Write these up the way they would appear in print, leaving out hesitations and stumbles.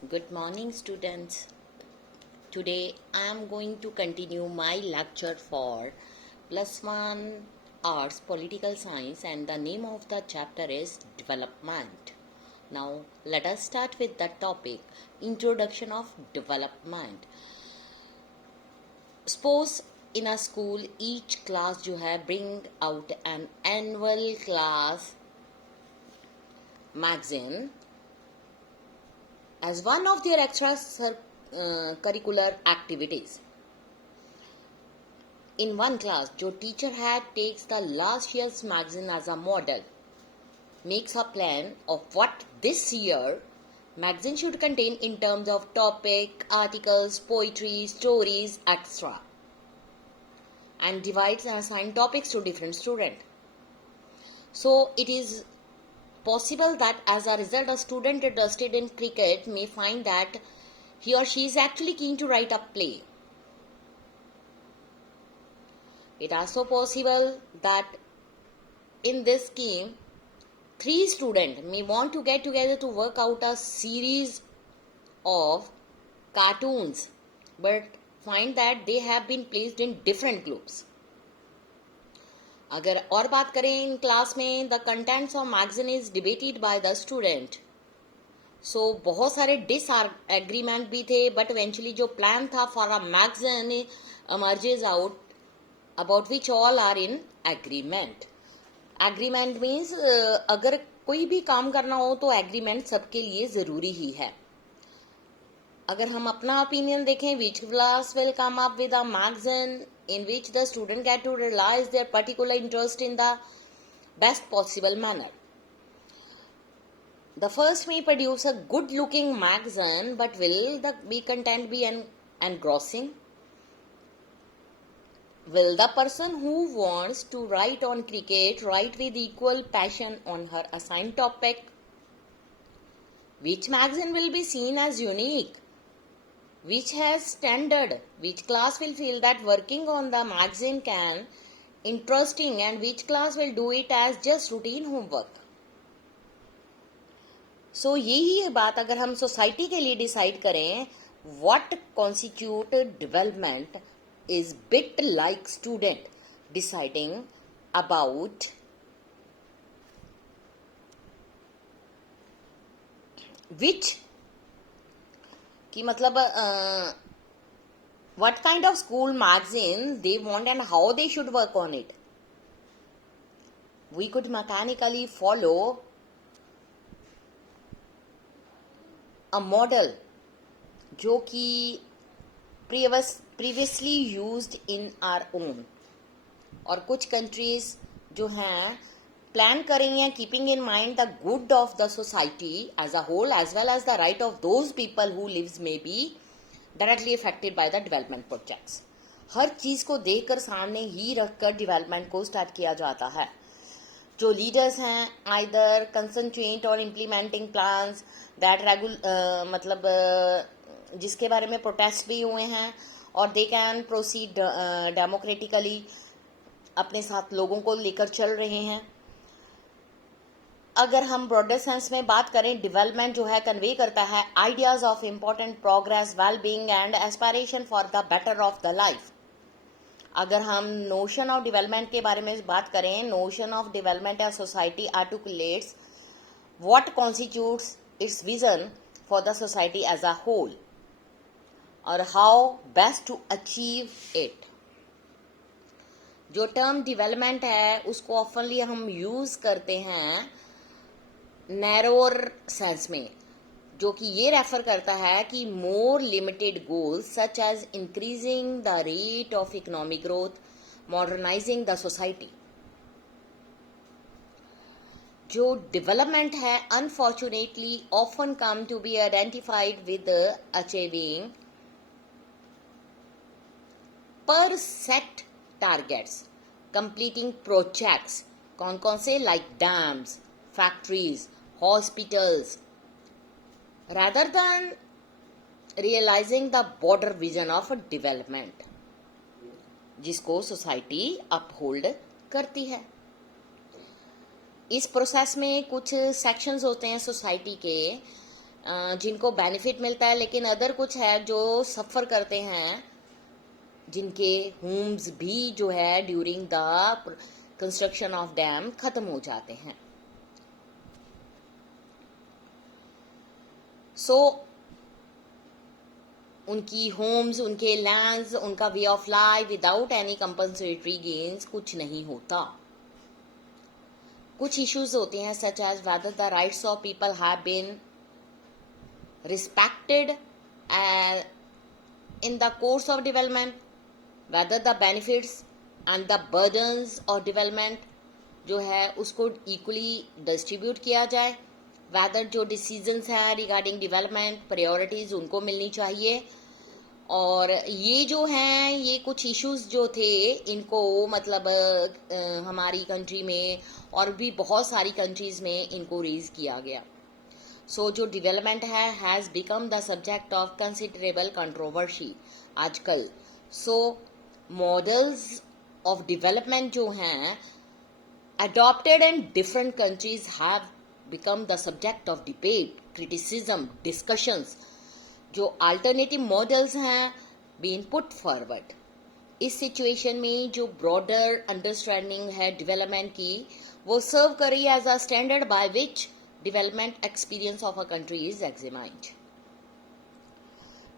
Good morning, students. Today I am going to continue my lecture for plus one arts political science, and the name of the chapter is development. Now let us start with the topic introduction of development. Suppose in a school each class you have bring out an annual class magazine as one of their extra curricular activities. In one class, जो teacher head takes the last year's magazine as a model, makes a plan of what this year magazine should contain in terms of topic, articles, poetry, stories, etc. and divides and assigns topics to different students. So it is possible that as a result a student interested in cricket may find that he or she is actually keen to write a play. It is also possible that in this scheme 3 students may want to get together to work out a series of cartoons but find that they have been placed in different groups. अगर और बात करें इन class में the contents of magazine is debated by the student. So बहुत सारे disagreement भी थे बट इवेंचुअली जो प्लान था for a magazine emerges out about which all are in agreement. Agreement means अगर कोई भी काम करना हो तो एग्रीमेंट सबके लिए ज़रूरी ही है. अगर हम अपना ओपिनियन देखें, which class will come up with a magazine in which the student get to realize their particular interest in the best possible manner. The first may produce a good looking magazine, but will the content be engrossing? Will the person who wants to write on cricket write with equal passion on her assigned topic? Which magazine will be seen as unique? Which has standard? Which class will feel that working on the magazine can interesting, and which class will do it as just routine homework? So यही बात अगर हम society के लिए decide करें, what constitute development is bit like student deciding about which कि मतलब what kind of school magazine they want and how they should work on it. We could mechanically follow a model जो कि previously used in our own, और कुछ countries जो हैं plan करेंगे keeping in mind the good of the society as a whole as well as the right of those people who lives may be directly affected by the development projects. हर चीज़ को देखकर सामने ही रखकर development को start किया जाता है. जो लीडर्स हैं आइदर कंसंट्रेट और इम्प्लीमेंटिंग प्लान्स दैट मतलब जिसके बारे में प्रोटेस्ट भी हुए हैं, और दे कैन प्रोसीड डेमोक्रेटिकली, अपने साथ लोगों को लेकर चल रहे हैं. अगर हम ब्रॉडर सेंस में बात करें, डेवलपमेंट जो है कन्वे करता है ideas of important progress, wellbeing and aspiration for the better of the life. अगर हम नोशन ऑफ डेवलपमेंट के बारे में बात करें, नोशन ऑफ डेवलपमेंट या society articulates what constitutes its vision for the society as a whole और how best to achieve it. जो टर्म डेवलपमेंट है उसको ऑफनली हम यूज करते हैं नैरोर सेंस में, जो कि ये रेफर करता है कि more limited goals such as increasing the rate of economic growth, modernizing the society. जो डेवलपमेंट है unfortunately often come to be identified with achieving pre set targets, completing projects. कौन कौन से? Like dams, factories, hospitals, rather than realizing the broader vision of development जिसको सोसाइटी uphold करती है. इस प्रोसेस में कुछ सेक्शंस होते हैं सोसाइटी के जिनको बेनिफिट मिलता है, लेकिन अदर कुछ है जो सफ़र करते हैं, जिनके होम्स भी जो है during the construction of dam ख़त्म हो जाते हैं। सो उनकी होम्स, उनके लैंड्स, उनका way of life without any compensatory gains कुछ नहीं होता। कुछ इश्यूज होते हैं such as whether the rights of people have been respected in the course of development, whether the benefits and the burdens of development जो है उसको equally distribute किया जाए, whether जो decisions हैं regarding development priorities उनको मिलनी चाहिए। और ये जो हैं ये कुछ issues जो थे इनको मतलब हमारी कंट्री में और भी बहुत सारी कंट्रीज में इनको रेज किया गया। सो जो डेवलपमेंट है has become the subject of considerable controversy आजकल। सो मॉडल्स ऑफ डेवलपमेंट जो हैं adopted in different countries have become the subject of debate, criticism, discussions। जो अल्टरनेटिव मॉडल्स हैं being put forward। इस सिचुएशन में जो ब्रॉडर अंडरस्टैंडिंग है डेवलपमेंट की वो सर्व करी as a standard by which development experience of a country is examined।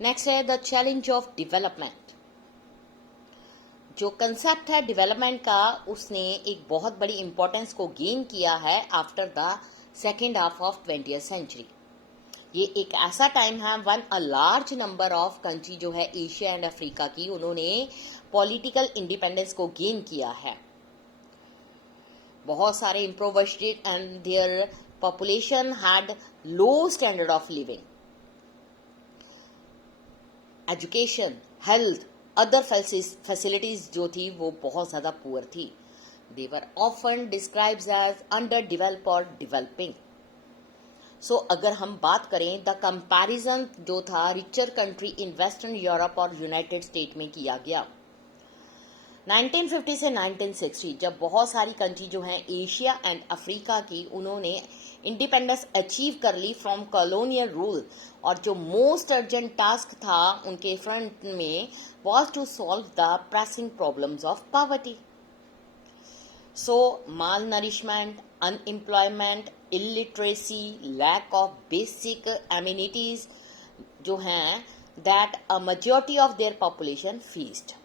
Next है the challenge of development। जो कंसेप्ट है डेवलपमेंट का उसने एक बहुत बड़ी इंपॉर्टेंस को गेन किया है after the second half of 20th century. ये एक ऐसा टाइम है when a large number of country जो है एशिया एंड अफ्रीका की उन्होंने पॉलिटिकल इंडिपेंडेंस को गेन किया है। बहुत सारे impoverished and there population had low standard of living, education, health, other facilities जो थी वो बहुत ज़्यादा पुअर थी। they were often described as underdeveloped or developing। so अगर हम बात करें द कंपैरिजन जो था richer country in western Europe और यूनाइटेड स्टेट में किया गया 1950 से 1960 जब बहुत सारी कंट्री जो हैं एशिया एंड अफ्रीका की उन्होंने इंडिपेंडेंस अचीव कर ली फ्रॉम कॉलोनियल रूल और जो मोस्ट अर्जेंट टास्क था उनके फ्रंट में was to solve the pressing problems of poverty. So malnourishment, unemployment, illiteracy, lack of basic amenities जो हैं that a majority of their population faced.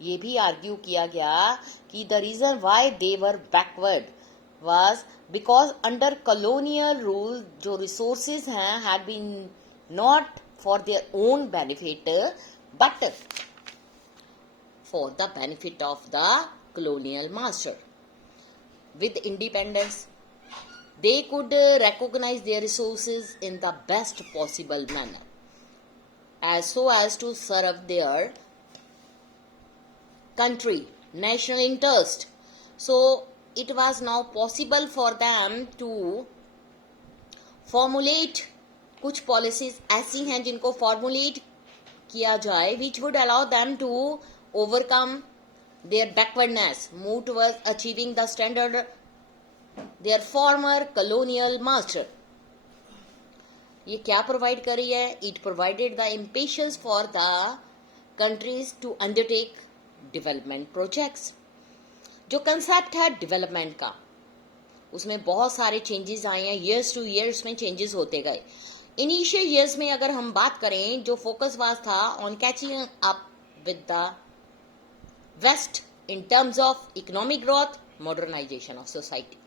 ये भी argue किया गया कि the reason why they were backward was because under colonial rule जो resources हैं had been not for their own benefit but for the benefit of the colonial master। with independence they could recognize their resources in the best possible manner as so as to serve their country national interest। so it was now possible for them to formulate कुछ policies ऐसी हैं जिनको formulate किया जाए which would allow them to overcome their backwardness, move towards achieving the standard their former colonial master। ये क्या provide करी है? It provided the impatience for the countries to undertake development projects। जो कंसेप्ट है development का उसमें बहुत सारे चेंजेस आए हैं, ईयर्स टू ईयर्स में चेंजेस होते गए। इनिशियल ईयर्स में अगर हम बात करें जो फोकस वाज था on catching up with the west in terms of economic growth, modernisation of society.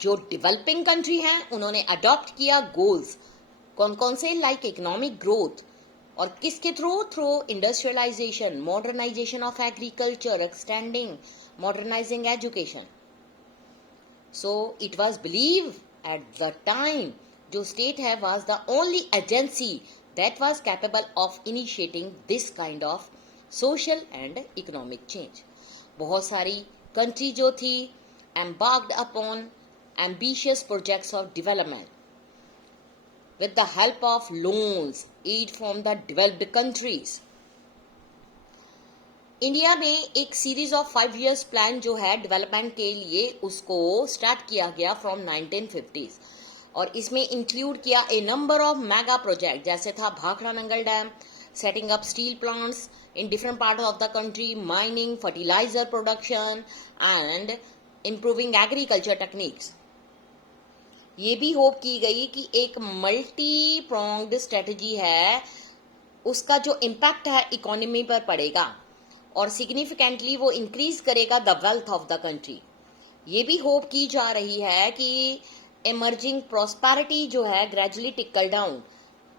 जो डेवलपिंग कंट्री हैं उन्होंने अडॉप्ट किया गोल्स कौन कौन से, लाइक इकोनॉमिक ग्रोथ और किसके through industrialisation, modernisation of agriculture, extending modernising education. So it was believe at the time जो स्टेट है was the only agency that was capable of initiating this kind of social and economic change. बहुत सारी country जो थी embarked upon ambitious projects of development with the help of loans, aid from the developed countries। India में एक series of 5 years plan जो है development के लिए उसको स्टार्ट किया गया फ्रॉम 1950s। और इसमें इंक्लूड किया a number of mega project, जैसे था Bhakra Nangal dam, setting up steel plants in different part of the country, mining, fertiliser production and improving agriculture techniques. ये भी होप की गई कि एक मल्टी प्रोंग्ड स्ट्रेटजी है, उसका जो इम्पैक्ट है इकोनॉमी पर पड़ेगा और सिग्निफिकेंटली वो इंक्रीज करेगा the wealth of the country. ये भी होप की जा रही है कि इमर्जिंग प्रॉस्पेरिटी जो है gradually tackle down,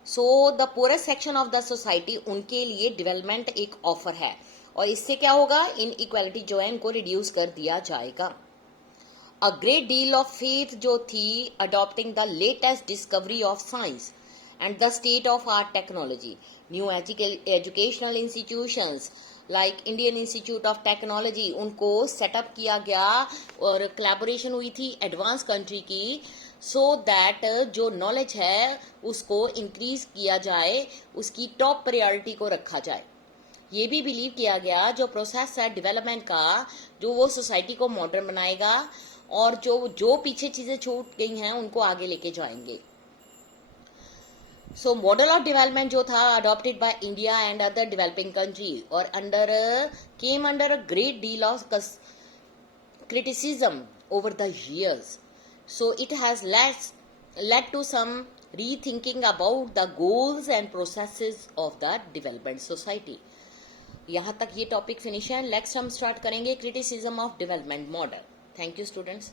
so the poorest section of the society, उनके लिए डेवलपमेंट एक ऑफर है और इससे क्या होगा, इन इक्वालिटी जो है इनको रिड्यूस कर दिया जाएगा। A great deal of faith जो थी adopting the latest discovery of science and the state of art technology, new educational institutions like Indian Institute of Technology, उनको सेटअप किया गया और कोलैबोरेशन हुई थी एडवांस कंट्री की, सो दैट जो नॉलेज है उसको इंक्रीज किया जाए, उसकी टॉप प्रायोरिटी को रखा जाए। ये भी बिलीव किया गया जो प्रोसेस है डेवलपमेंट का, जो वो सोसाइटी को मॉडर्न बनाएगा और जो पीछे चीजें छूट गई हैं उनको आगे लेके जाएंगे। सो मॉडल ऑफ डेवलपमेंट जो था adopted by India and other developing country और came under a great deal of criticism over the years. So it has led to some rethinking about the goals and processes of the development society. यहाँ तक ये topic finish है। Next हम start करेंगे criticism of development model. Thank you students.